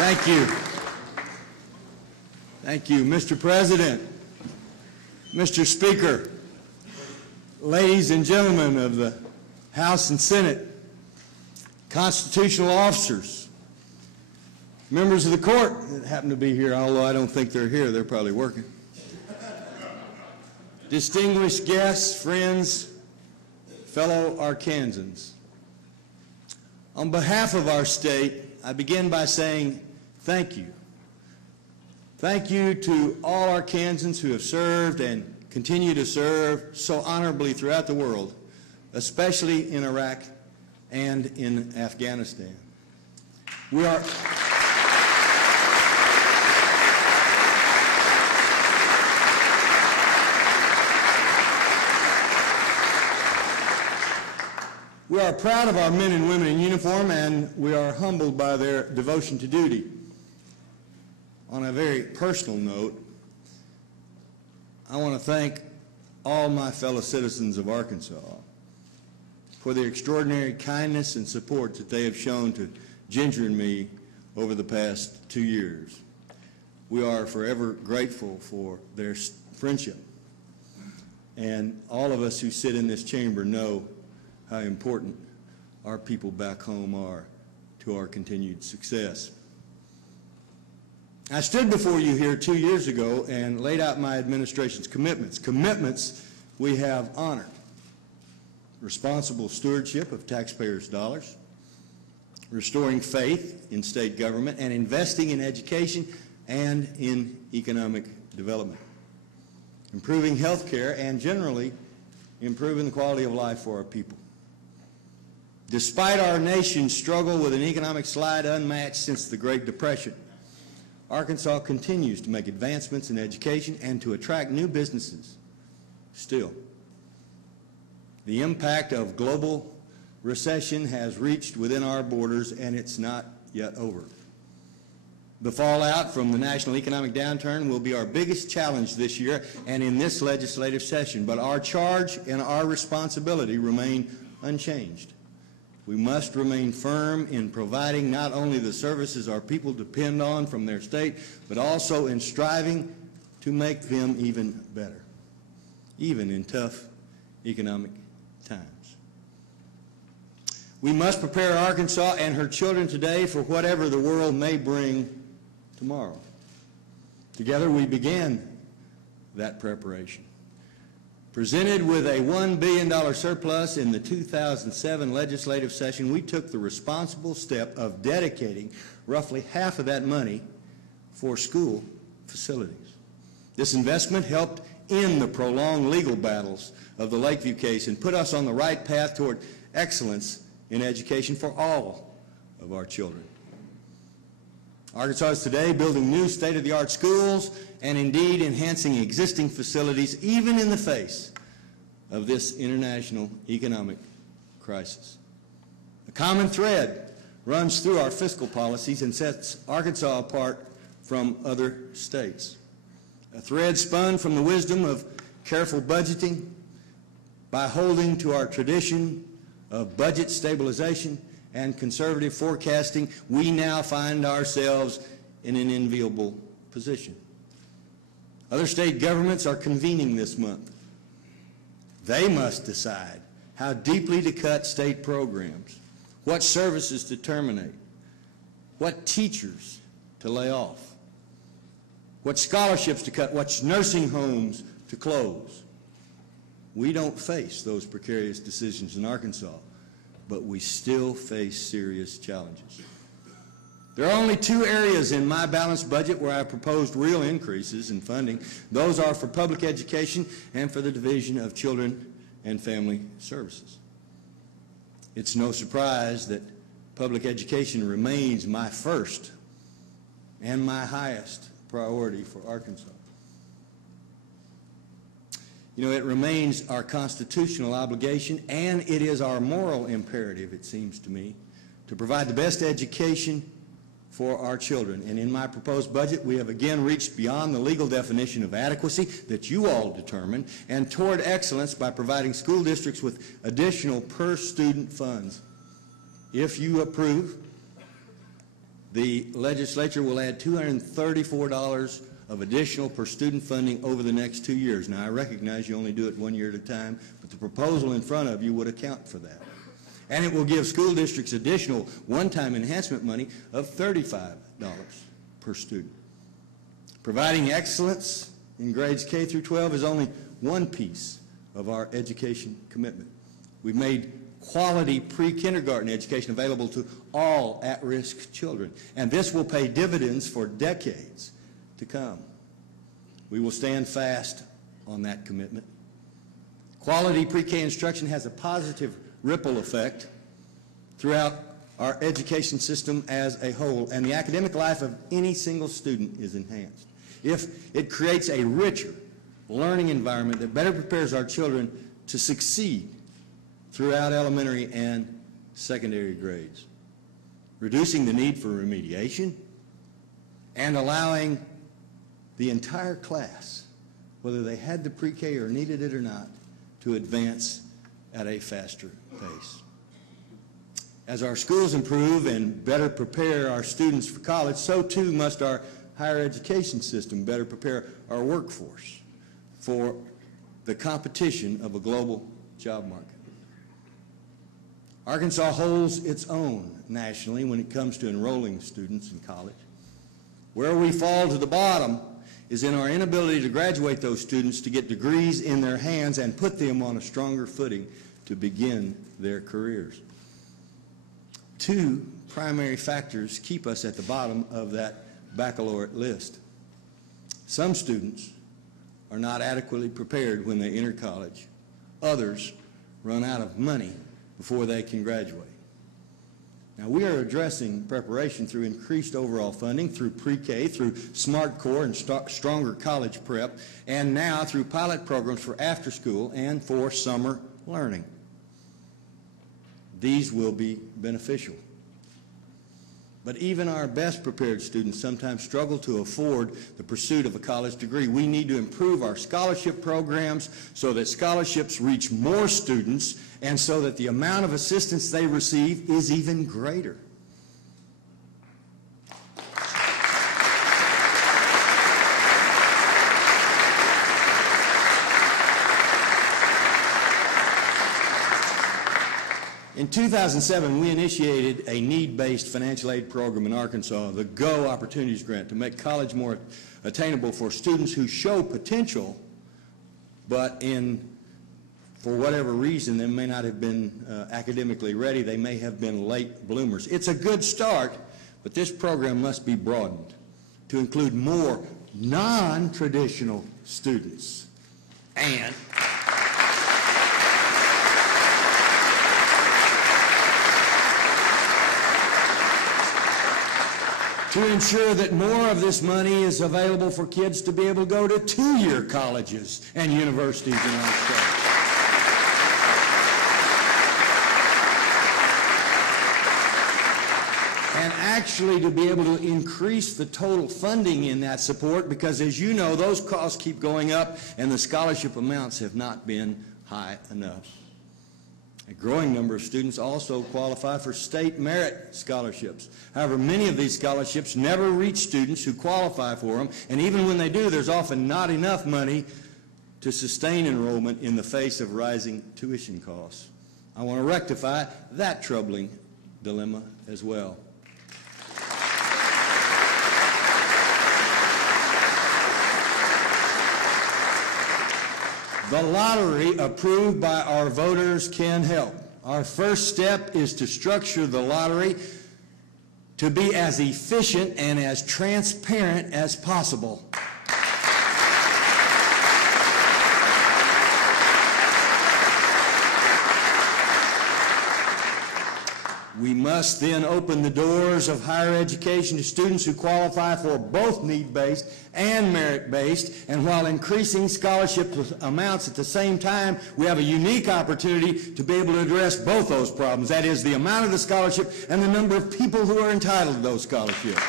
Thank you. Thank you, Mr. President, Mr. Speaker, ladies and gentlemen of the House and Senate, constitutional officers, members of the court that happen to be here, although I don't think they're here, they're probably working. Distinguished guests, friends, fellow Arkansans. On behalf of our state, I begin by saying thank you. Thank you to all Arkansans who have served and continue to serve so honorably throughout the world, especially in Iraq and in Afghanistan. We are proud of our men and women in uniform, and we are humbled by their devotion to duty. On a very personal note, I want to thank all my fellow citizens of Arkansas for the extraordinary kindness and support that they have shown to Ginger and me over the past 2 years. We are forever grateful for their friendship, and all of us who sit in this chamber know how important our people back home are to our continued success. I stood before you here 2 years ago and laid out my administration's commitments we have honored: responsible stewardship of taxpayers' dollars, restoring faith in state government, and investing in education and in economic development, improving health care, and generally improving the quality of life for our people. Despite our nation's struggle with an economic slide unmatched since the Great Depression, Arkansas continues to make advancements in education and to attract new businesses. Still, the impact of global recession has reached within our borders, and it's not yet over. The fallout from the national economic downturn will be our biggest challenge this year and in this legislative session, but our charge and our responsibility remain unchanged. We must remain firm in providing not only the services our people depend on from their state, but also in striving to make them even better, even in tough economic times. We must prepare Arkansas and her children today for whatever the world may bring tomorrow. Together we began that preparation. Presented with a $1 billion surplus in the 2007 legislative session, we took the responsible step of dedicating roughly half of that money for school facilities. This investment helped end the prolonged legal battles of the Lakeview case and put us on the right path toward excellence in education for all of our children. Arkansas is today building new state-of-the-art schools and indeed enhancing existing facilities even in the face of this international economic crisis. A common thread runs through our fiscal policies and sets Arkansas apart from other states. A thread spun from the wisdom of careful budgeting. By holding to our tradition of budget stabilization and conservative forecasting, we now find ourselves in an enviable position. Other state governments are convening this month. They must decide how deeply to cut state programs, what services to terminate, what teachers to lay off, what scholarships to cut, what nursing homes to close. We don't face those precarious decisions in Arkansas, but we still face serious challenges. There are only 2 areas in my balanced budget where I proposed real increases in funding. Those are for public education and for the Division of Children and Family Services. It's no surprise that public education remains my first and my highest priority for Arkansas. You know, it remains our constitutional obligation, and it is our moral imperative, it seems to me, to provide the best education for our children. And in my proposed budget, we have again reached beyond the legal definition of adequacy that you all determined and toward excellence by providing school districts with additional per-student funds. If you approve, The legislature will add $234 of additional per student funding over the next 2 years. Now, I recognize you only do it 1 year at a time, but the proposal in front of you would account for that. And it will give school districts additional one-time enhancement money of $35 per student. Providing excellence in grades K through 12 is only one piece of our education commitment. We've made quality pre-kindergarten education available to all at-risk children, and this will pay dividends for decades to come. We will stand fast on that commitment. Quality pre-K instruction has a positive ripple effect throughout our education system as a whole, and the academic life of any single student is enhanced. If it creates a richer learning environment that better prepares our children to succeed throughout elementary and secondary grades, reducing the need for remediation and allowing the entire class, whether they had the pre-K or needed it or not, to advance at a faster pace. As our schools improve and better prepare our students for college, so too must our higher education system better prepare our workforce for the competition of a global job market. Arkansas holds its own nationally when it comes to enrolling students in college. Where we fall to the bottom is in our inability to graduate those students to get degrees in their hands and put them on a stronger footing to begin their careers. Two primary factors keep us at the bottom of that baccalaureate list. Some students are not adequately prepared when they enter college. Others run out of money before they can graduate. Now, we are addressing preparation through increased overall funding, through pre-K, through SmartCore and stronger college prep, and now through pilot programs for after school and for summer learning. These will be beneficial. But even our best prepared students sometimes struggle to afford the pursuit of a college degree. We need to improve our scholarship programs so that scholarships reach more students and so that the amount of assistance they receive is even greater. In 2007, we initiated a need-based financial aid program in Arkansas, the GO Opportunities Grant, to make college more attainable for students who show potential, but for whatever reason, they may not have been academically ready. They may have been late bloomers. It's a good start, but this program must be broadened to include more non-traditional students and to ensure that more of this money is available for kids to be able to go to two-year colleges and universities in our state. And actually to be able to increase the total funding in that support, because as you know, those costs keep going up and the scholarship amounts have not been high enough. A growing number of students also qualify for state merit scholarships. However, many of these scholarships never reach students who qualify for them, and even when they do, there's often not enough money to sustain enrollment in the face of rising tuition costs. I want to rectify that troubling dilemma as well. The lottery approved by our voters can help. Our first step is to structure the lottery to be as efficient and as transparent as possible. We must then open the doors of higher education to students who qualify for both need-based and merit-based, and while increasing scholarship amounts at the same time, we have a unique opportunity to be able to address both those problems. That is, the amount of the scholarship and the number of people who are entitled to those scholarships.